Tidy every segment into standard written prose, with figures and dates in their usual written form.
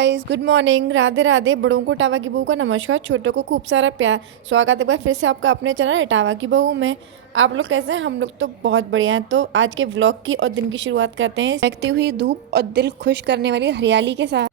Guys, good morning, Radhe Radhe. बड़ों को tower की बहू का नमस्कार, छोटों को खूब सारा प्यार। स्वागत है एक बार फिर से आपका अपने चैनल टावा की बहू में। आप लोग कैसे हैं? हम लोग तो बहुत बढ़िया हैं। तो आज के व्लॉग की और दिन की शुरुआत करते हैं महकती हुई धूप और दिल खुश करने वाली हरियाली के साथ।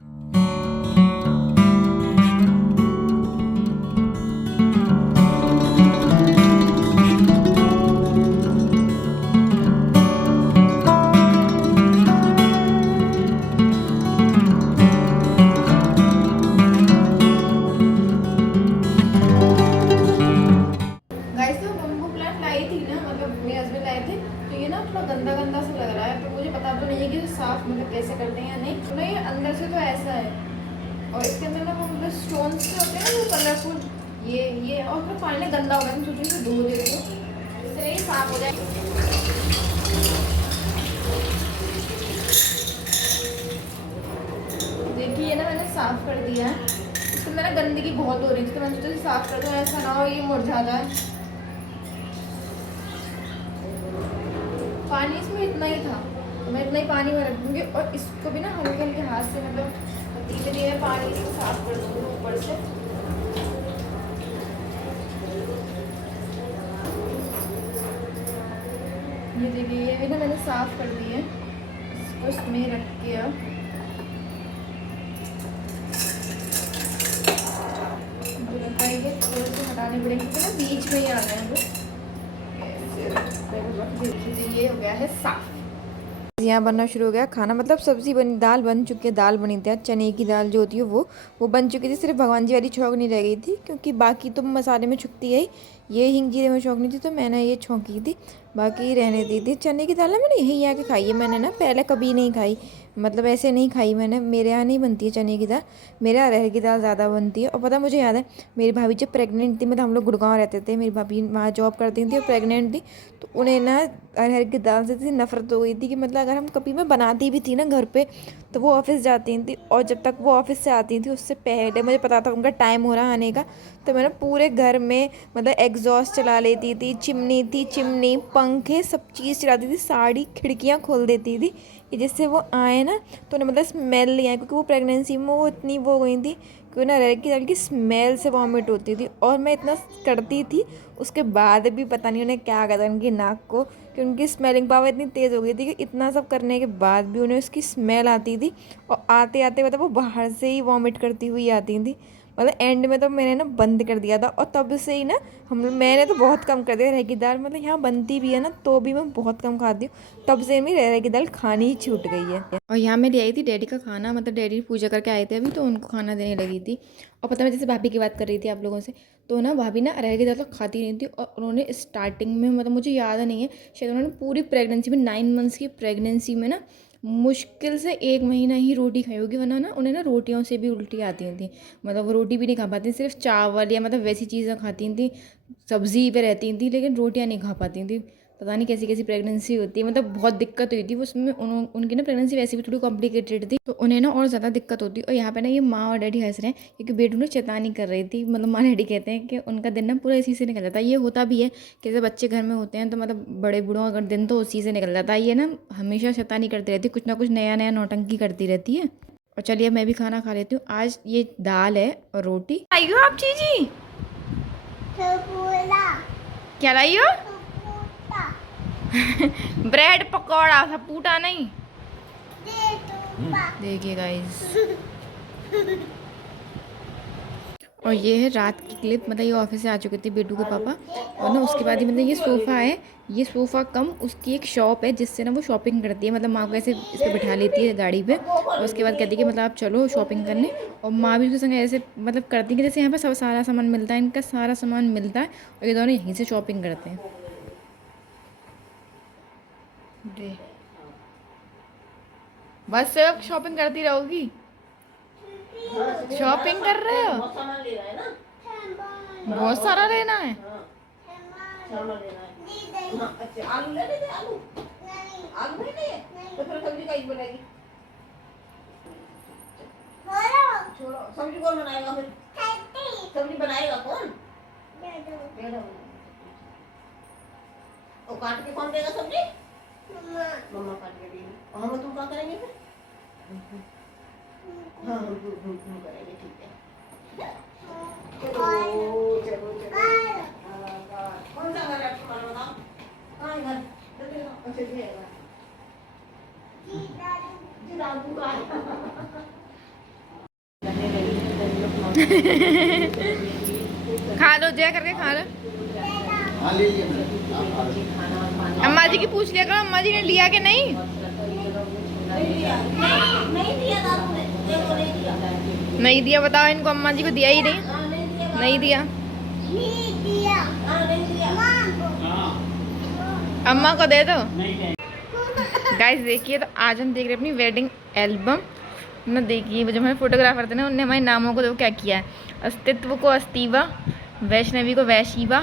गाइस, तो बम्बू प्लांट लाई थी ना, मतलब मेरे हस्बैंड लाए थे। तो ये ना थोड़ा गंदा गंदा सा लग रहा है, तो मुझे पता तो नहीं है कि इसे साफ मतलब कैसे करते हैं या नहीं। तो ना ये अंदर से तो ऐसा है, और इसके अंदर ना वो मतलब स्टोन्स से होते हैं ना, वो कलरफुल। ये और फिर पानी गंदा हो गया, मैं सोच रही हूँ धो देती हूँ, इससे ही साफ हो जाए। देखिए ना, मैंने साफ कर दिया है। इसके अंदर ना गंदगी बहुत हो रही थी, तो मैंने सोचा साफ कर दूँ, ऐसा ना हो ये मुरझा जाए। पानी इसमें इतना ही था, तो मैं इतना ही पानी में रख दूँगी, और इसको भी ना हल्के हल्के हाथ से मतलब धीरे धीरे पानी से साफ कर दूँगी ऊपर से। ये देखिए, ये भी ना मैंने साफ कर दी है। इसको इसमें ही रख के अब जो लगाएंगे थोड़े से हटाने पड़ेंगे, तो ना बीच में ही आ गए हैं वो। देखिए, ये हो गया है साफ। यहाँ बनना शुरू हो गया खाना, मतलब सब्जी बनी, दाल बन चुकी है। दाल बनी थी आज, चने की दाल जो होती है वो बन चुकी थी। सिर्फ भगवान जी वाली छौंक नहीं रह गई थी, क्योंकि बाकी तो मसाले में छुकती है ही। ये हिंग जीरे में छौंक नहीं थी, तो मैंने ये छौंकी थी, बाकी रहने दी थी। चने की दाल ना मैंने यहीं आके खाई है, मैंने ना पहले कभी नहीं खाई, मतलब ऐसे नहीं खाई मैंने। मेरे यहाँ नहीं बनती है चने की दाल, मेरे यहाँ अरहर की दाल ज़्यादा बनती है। और पता, मुझे याद है मेरी भाभी जब प्रेग्नेंट थी, मतलब हम लोग गुड़गांव रहते थे, मेरी भाभी वहाँ जॉब करती थी और प्रेग्नेंट थी, तो उन्हें ना अरहर की दाल से इतनी नफरत हो गई थी कि मतलब अगर हम कभी मैं बनाती भी थी ना घर पे, तो वो ऑफिस जाती थी, और जब तक वो ऑफिस से आती थी उससे पहले मुझे पता था उनका टाइम हो रहा आने का, तो मैं ना पूरे घर में मतलब एग्जॉस्ट चला लेती थी, चिमनी पंखे सब चीज़ चलाती थी, साड़ी खिड़कियाँ खोल देती थी कि जिससे वो आए ना तो उन्हें मतलब स्मेल नहीं आए, क्योंकि वो प्रेगनेंसी में वो इतनी वो हो गई थी कि ना अरहर की दाल की स्मेल से वॉमिट होती थी। और मैं इतना करती थी, उसके बाद भी पता नहीं उन्हें क्या कहता उनकी नाक को, कि उनकी स्मेलिंग पावर इतनी तेज़ हो गई थी कि इतना सब करने के बाद भी उन्हें उसकी स्मेल आती थी, और आते आते मतलब वो बाहर से ही वॉमिट करती हुई आती थी। मतलब एंड में तो मैंने ना बंद कर दिया था, और तब से ही ना मैंने तो बहुत कम कर दिया। रह की दाल मतलब यहाँ बनती भी है ना, तो भी मैं बहुत कम खाती हूँ, तब से मेरी रह की दाल खानी ही छूट गई है। और यहाँ मैं ले आई थी डैडी का खाना, मतलब डैडी पूजा करके आए थे अभी, तो उनको खाना देने लगी थी। और पता, मैं जैसे भाभी की बात कर रही थी आप लोगों से, तो ना भाभी ना अरहर की दाल तो खाती नहीं थी, और उन्होंने स्टार्टिंग में, मतलब मुझे याद नहीं है, शायद उन्होंने पूरी प्रेगनेंसी में, 9 मंथ्स की प्रेगनेंसी में ना मुश्किल से 1 महीना ही रोटी खाई होगी, वरना ना उन्हें ना रोटियों से भी उल्टी आती थी। मतलब वो रोटी भी नहीं खा पाती, सिर्फ चावल या मतलब वैसी चीज़ें खाती थी, सब्जी पे रहती थी, लेकिन रोटियां नहीं खा पाती थी। पता नहीं कैसी कैसी प्रेगनेंसी होती है, मतलब बहुत दिक्कत हुई थी उसमें। उनकी ना प्रेगनेंसी वैसे भी थोड़ी कॉम्प्लिकेटेड थी, तो उन्हें ना और ज़्यादा दिक्कत होती। और यहाँ पे ना ये माँ और डैडी हंस रहे हैं, क्योंकि बेटू ने चेतावनी कर रही थी। मतलब माँ डैडी कहते हैं कि उनका दिन ना पूरा इसी से निकल जाता है। ये होता भी है कि जब बच्चे घर में होते हैं, तो मतलब बड़े बूढ़ों अगर दिन तो उसी से निकल जाता है। ये ना हमेशा शैतानी करती रहती है, कुछ ना कुछ नया नया नौटंकी करती रहती है। और चलिए मैं भी खाना खा लेती हूँ। आज ये दाल है और रोटी। आई हो आप चीजी? क्या लाई हो? ब्रेड पकौड़ा, सपूटा नहीं। देखिए गाइस, और ये है रात की क्लिप। मतलब ये ऑफिस से आ चुके थे बेटू के पापा, और ना उसके बाद ही मतलब ये सोफ़ा है, ये सोफ़ा कम उसकी एक शॉप है जिससे ना वो शॉपिंग करती है। मतलब माँ को ऐसे इस पर बिठा लेती है गाड़ी पे, और उसके बाद कहती है कि मतलब आप चलो शॉपिंग करने। और माँ भी उसके संग ऐसे मतलब करती है कि जैसे यहाँ पे सब सारा सामान मिलता है, इनका सारा सामान मिलता है, और ये दोनों यहीं से शॉपिंग करते हैं। जी, बस से अब शॉपिंग करती रहोगी? शॉपिंग कर रहे हो? बहुत सामान लेना है ना, बहुत सारा लेना है। सामान लेना है। हाँ, अच्छा आलू ले लेते, आलू आलू नहीं लिए तो फिर सब्जी कहीं बनेगी? छोड़ो, सब्जी कौन बनाएगा फिर? सब्जी बनाएगा कौन? मैडम। और काट के कौन देगा सब्जी? मम्मा। मम्मा काट के देगी, और हम तुम क्या करेंगे फिर? हाँ करेंगे, ठीक है। चलो चलो चलो। कौन सा घर है तुम्हारा बताओ? हाँ घर अच्छा जी है जी दादू का खा लो जय करके खा लो। हाँ ले लिया मैंने। अम्मा जी की पूछ लिया करो, अम्मा जी ने लिया कि नहीं? नहीं दिया बताओ इनको, अम्मा जी को दिया ही नहीं। नहीं दिया अम्मा को दे दो। गाइस देखिए, तो आज हम देख रहे हैं अपनी वेडिंग एल्बम ना। देखिए जो हमारे फोटोग्राफर थे ना, उनने हमारे नामों को देखो क्या किया है। अस्तित्व को अस्तीवा, वैष्णवी को वैशिवा,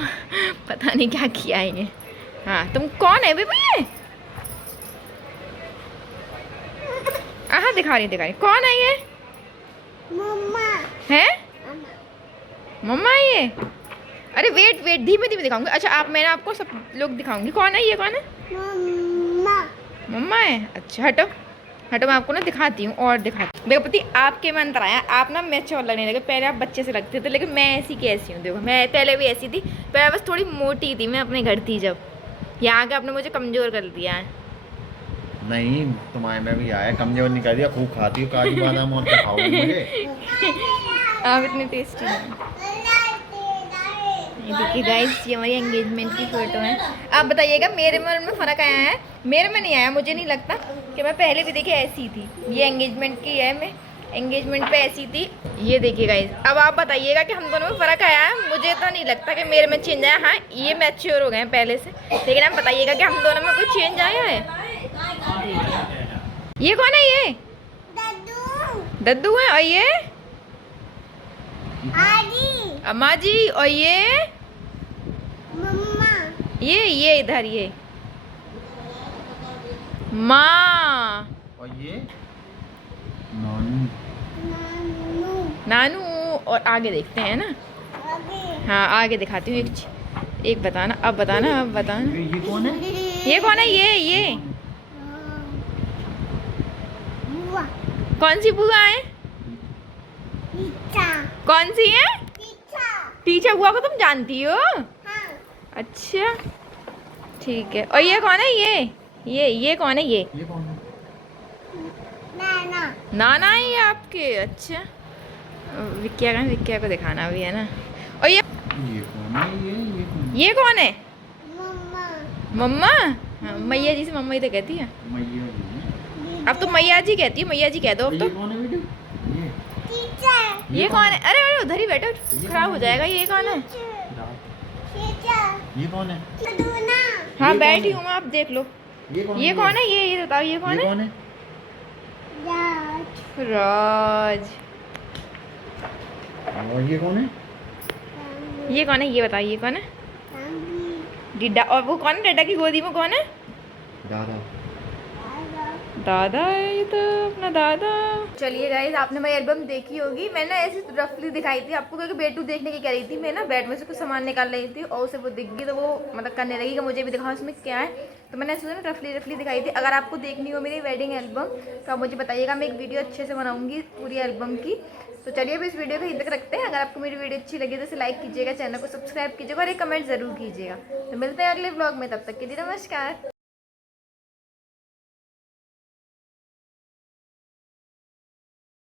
पता नहीं क्या किया है ये। हाँ तुम कौन है बेबी ये? हाँ दिखा रही कौन है ये? मम्मा है। मम्मा है ये? अरे वेट वेट, धीमे धीमे दिखाऊंगी। अच्छा आप, मैंने आपको सब लोग दिखाऊंगी। कौन है ये? कौन है? मम्मा। मम्मा है? अच्छा हटो हटो, मैं आपको ना दिखाती हूँ और दिखाती हूँ। देखो पति आपके में अंतर आया, आप ना मैच्योर लगने लगे। पहले आप बच्चे से लगते थे, लेकिन मैं ऐसी कैसी हूँ देखो। मैं पहले भी ऐसी थी, पहले बस थोड़ी मोटी थी मैं अपने घर थी जब। यहाँ के आपने मुझे कमज़ोर कर दिया है। नहीं तुम्हारे में भी आया, कमजोर नहीं कर दिया। खूब खाती हो काजू बादाम और क्या खाओगे मुझे? आप इतने टेस्टी हैं। ये देखिए गाइस, ये हमारी एंगेजमेंट की फ़ोटो है। आप बताइएगा मेरे में और उनमें फ़र्क आया है? मेरे में नहीं आया, मुझे नहीं लगता कि मैं पहले भी देखिए ऐसी थी। ये एंगेजमेंट की है, मैं एंगेजमेंट पे ऐसी थी। ये देखिए गाइस, अब आप बताइएगा कि हम दोनों में फ़र्क आया है? मुझे तो नहीं लगता कि मेरे में चेंज आया। हाँ ये मैच्योर हो गए हैं पहले से, लेकिन आप बताइएगा कि हम दोनों में कोई चेंज आया है? ये कौन है? ये दद्दू है। और ये अम्मा जी। और ये मम्मा। ये इधर ये माँ। और ये नानू। नानू। और आगे देखते हैं ना। हाँ आगे दिखाती हूँ। एक बताना, अब बताना, अब बताना। ये कौन है? ये कौन है? ये कौन सी बुआ है? कौन सी है? टीचर बुआ को तुम जानती हो? हाँ। अच्छा ठीक है। और ये कौन है? ये कौन है? ये कौन है? नाना है ये आपके? अच्छा विक्या को दिखाना भी है ना। और ये कौन है? ये कौन है? मम्मा। हाँ मैया जी से मम्मा ही तो कहती है। मैया जी। अब तो मैया जी कहती है, मैया जी कह दो अब तो। ये कौन है बेटी? ये कौन है? अरे अरे उधर ही बैठो, खराब हो जाएगा। ये कौन है? ये कौन है? हाँ बैठी हूँ मैं, आप देख लो। ये कौन है? ये बताओ ये कौन है? राज। और ये कौन है? ये कौन है? ये बताइए ये कौन है? डिड्डा। और वो कौन है डिड्डा की गोदी में? कौन है? दादा। दादा है ये तो, अपना दादा। चलिए गाइस, आपने मेरी एल्बम देखी होगी। मैंने ऐसे रफली दिखाई थी आपको, क्योंकि बेटू देखने की कह रही थी। मैं ना बेड में से कुछ सामान निकाल रही थी और उसे वो दिख गई, तो वो मतलब करने लगी कि मुझे भी दिखाओ इसमें क्या है। तो मैंने ऐसे ना रफली दिखाई थी। अगर आपको देखनी हो मेरी वेडिंग एल्बम तो आप मुझे बताइएगा, मैं एक वीडियो अच्छे से बनाऊँगी पूरी एल्बम की। तो चलिए अब इस वीडियो को यहीं तक रखते हैं। अगर आपको मेरी वीडियो अच्छी लगी तो इसे लाइक कीजिएगा, चैनल को सब्सक्राइब कीजिएगा और एक कमेंट ज़रूर कीजिएगा। तो मिलते हैं अगले ब्लॉग में, तब तक के लिए नमस्कार।